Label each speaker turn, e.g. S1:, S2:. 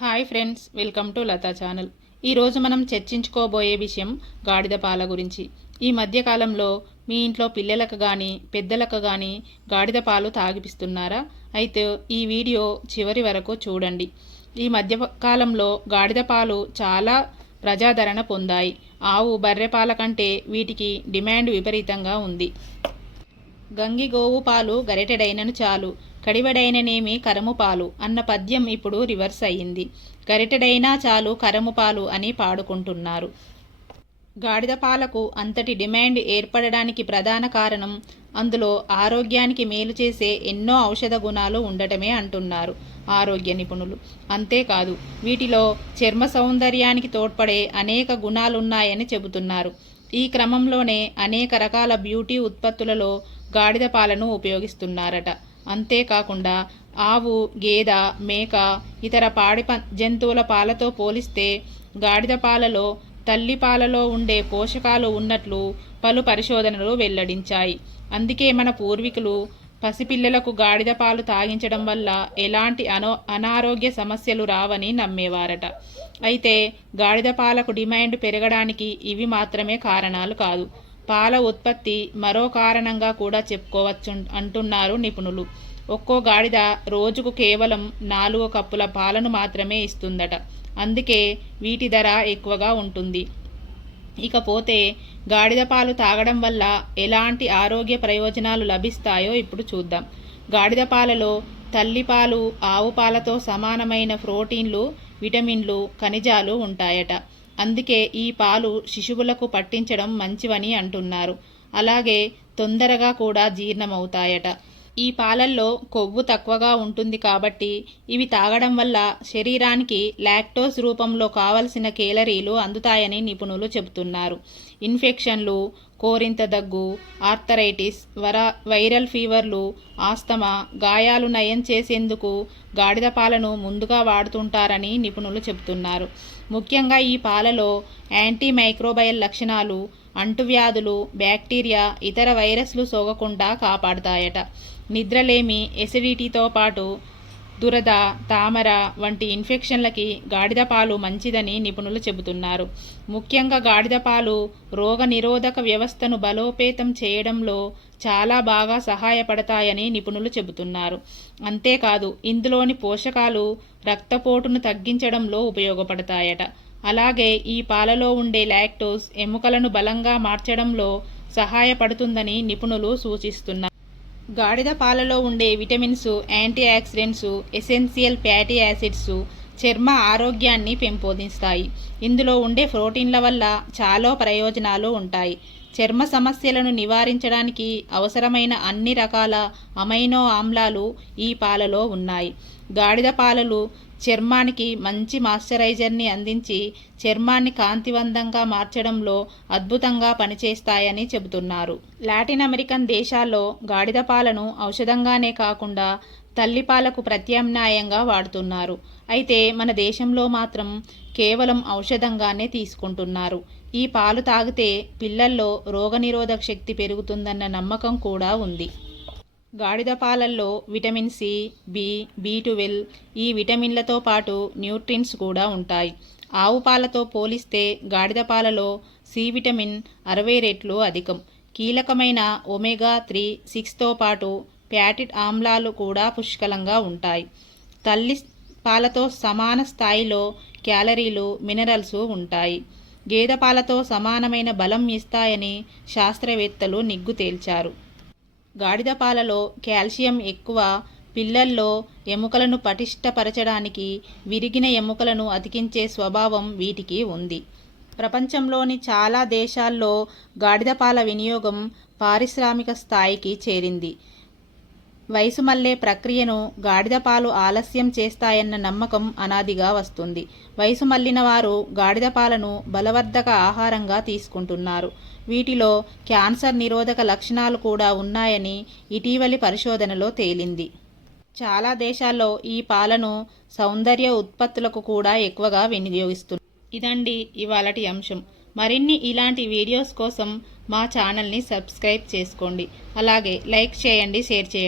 S1: Hi friends welcome to Latha channel. ఈరోజు మనం చర్చించుకోబోయే విషయం గాడిద పాల గురించి. ఈ మధ్యకాలంలో మీ ఇంట్లో పిల్లలకు కానీ పెద్దలకు కానీ గాడిద పాలు తాగిపిస్తున్నారా? అయితే ఈ వీడియో చివరి వరకు చూడండి. ఈ మధ్య కాలంలో గాడిద పాలు చాలా ప్రజాదరణ పొందాయి. ఆవు బర్రె పాల కంటే వీటికి డిమాండ్ విపరీతంగా ఉంది. గంగి గోవు పాలు గరిటెడైనను చాలు. కడివడైననేమి కరముపాలు అన్న పద్యం ఇప్పుడు రివర్స్ అయ్యింది. గరిటెడైనా చాలు కరముపాలు అని పాడుకుంటున్నారు. గాడిద పాలకు అంతటి డిమాండ్ ఏర్పడడానికి ప్రధాన కారణం అందులో ఆరోగ్యానికి మేలు చేసే ఎన్నో ఔషధ గుణాలు ఉండటమే అంటున్నారు ఆరోగ్య నిపుణులు. అంతేకాదు వీటిలో చర్మ సౌందర్యానికి తోడ్పడే అనేక గుణాలున్నాయని చెబుతున్నారు. ఈ క్రమంలోనే అనేక రకాల బ్యూటీ ఉత్పత్తులలో గాడిద పాలను ఉపయోగిస్తున్నారట. అంతేకాకుండా ఆవు గేద మేక ఇతర పాడి జంతువుల పాలతో పోలిస్తే గాడిద పాలలో తల్లి పాలలో ఉండే పోషకాలు ఉన్నట్లు పలు పరిశోధనలు వెల్లడించాయి. అందుకే మన పూర్వీకులు పసిపిల్లలకు గాడిద పాలు తాగించడం వల్ల ఎలాంటి అనో అనారోగ్య సమస్యలు రావని నమ్మేవారట. అయితే గాడిద పాలకు డిమాండ్ పెరగడానికి ఇవి మాత్రమే కారణాలు కాదు. పాల ఉత్పత్తి మరో కారణంగా కూడా చెప్పుకోవచ్చు అంటున్నారు నిపుణులు. ఒక్కో గాడిద రోజుకు కేవలం నాలుగు కప్పుల పాలను మాత్రమే ఇస్తుందట. అందుకే వీటి ధర ఎక్కువగా ఉంటుంది. ఇకపోతే గాడిద పాలు తాగడం వల్ల ఎలాంటి ఆరోగ్య ప్రయోజనాలు లభిస్తాయో ఇప్పుడు చూద్దాం. గాడిద పాలలో తల్లిపాలు ఆవు పాలతో సమానమైన ప్రోటీన్లు విటమిన్లు ఖనిజాలు ఉంటాయట. అందుకే ఈ పాలు శిశువులకు పట్టించడం మంచివని అంటున్నారు. అలాగే తొందరగా కూడా జీర్ణమవుతాయట. ఈ పాలల్లో కొవ్వు తక్కువగా ఉంటుంది కాబట్టి ఇవి తాగడం వల్ల శరీరానికి లాక్టోస్ రూపంలో కావలసిన కేలరీలు అందుతాయని నిపుణులు చెబుతున్నారు. ఇన్ఫెక్షన్లు కోరింత దగ్గు ఆర్థరైటిస్ వర వైరల్ ఫీవర్లు ఆస్తమా గాయాలు నయం చేసేందుకు గాడిద పాలను ముందుగా వాడుతుంటారని నిపుణులు చెబుతున్నారు. ముఖ్యంగా ఈ పాలలో యాంటీ మైక్రోబయల్ లక్షణాలు అంటువ్యాధులు బ్యాక్టీరియా ఇతర వైరస్లు సోకకుండా కాపాడుతాయట. నిద్రలేమి ఎసిడిటీతో పాటు దురద తామర వంటి ఇన్ఫెక్షన్లకి గాడిద పాలు మంచిదని నిపుణులు చెబుతున్నారు. ముఖ్యంగా గాడిద పాలు రోగ నిరోధక వ్యవస్థను బలోపేతం చేయడంలో చాలా బాగా సహాయపడతాయని నిపుణులు చెబుతున్నారు. అంతేకాదు ఇందులోని పోషకాలు రక్తపోటును తగ్గించడంలో ఉపయోగపడతాయట. అలాగే ఈ పాలలో ఉండే లాక్టోస్ ఎముకలను బలంగా మార్చడంలో సహాయపడుతుందని నిపుణులు సూచిస్తున్నారు. గాడిద పాలలో ఉండే vitamins antioxidants essential fatty acids చర్మ ఆరోగ్యాన్ని పెంపొందిస్తాయి. ఇందులో ఉండే ప్రోటీన్ల వల్ల చాలా ప్రయోజనాలు ఉంటాయి. చర్మ సమస్యలను నివారించడానికి అవసరమైన అన్ని రకాల అమైనో ఆమ్లాలు ఈ పాలలో ఉన్నాయి. గాడిద పాలలు చర్మానికి మంచి మాయిశ్చరైజర్ని అందించి చర్మాన్ని కాంతివంతంగా మార్చడంలో అద్భుతంగా పనిచేస్తాయని చెబుతున్నారు. లాటిన్ అమెరికన్ దేశాల్లో గాడిద పాలను ఔషధంగానే కాకుండా తల్లిపాలకు ప్రత్యామ్నాయంగా వాడుతున్నారు. అయితే మన దేశంలో మాత్రం కేవలం ఔషధంగానే తీసుకుంటున్నారు. ఈ పాలు తాగితే పిల్లల్లో రోగనిరోధక శక్తి పెరుగుతుందన్న నమ్మకం కూడా ఉంది. గాడిద పాలల్లో vitamin C B B twelve E విటమిన్లతో పాటు న్యూట్రిన్స్ కూడా ఉంటాయి. ఆవు పాలతో పోలిస్తే గాడిద పాలలో సి విటమిన్ అరవై రెట్లు అధికం. కీలకమైన ఒమేగా త్రీ సిక్స్తో పాటు ప్యాటిడ్ ఆమ్లాలు కూడా పుష్కలంగా ఉంటాయి. తల్లి పాలతో సమాన స్థాయిలో క్యాలరీలు మినరల్స్ ఉంటాయి. గేదె పాలతో సమానమైన బలం ఇస్తాయని శాస్త్రవేత్తలు నిగ్గు తేల్చారు. గాడిద పాలలో కాల్షియం ఎక్కువ పిల్లల్లో ఎముకలను పటిష్టపరచడానికి విరిగిన ఎముకలను అతికించే స్వభావం వీటికి ఉంది. ప్రపంచంలోని చాలా దేశాల్లో గాడిద పాల వినియోగం పారిశ్రామిక స్థాయికి చేరింది. వయసు మళ్ళే ప్రక్రియను గాడిదపాలు ఆలస్యం చేస్తాయన్న నమ్మకం అనాదిగా వస్తుంది. వయసు మళ్ళిన వారు గాడిదపాలను బలవర్ధక ఆహారంగా తీసుకుంటున్నారు. వీటిలో క్యాన్సర్ నిరోధక లక్షణాలు కూడా ఉన్నాయని ఇటీవలి పరిశోధనలో తేలింది. చాలా దేశాల్లో ఈ పాలను సౌందర్య ఉత్పత్తులకు కూడా ఎక్కువగా వినియోగిస్తున్నారు. ఇదండి ఇవాళటి అంశం. మరిన్ని ఇలాంటి వీడియోస్ కోసం మా ఛానల్ని సబ్స్క్రైబ్ చేసుకోండి. అలాగే లైక్ చేయండి షేర్ చేయండి.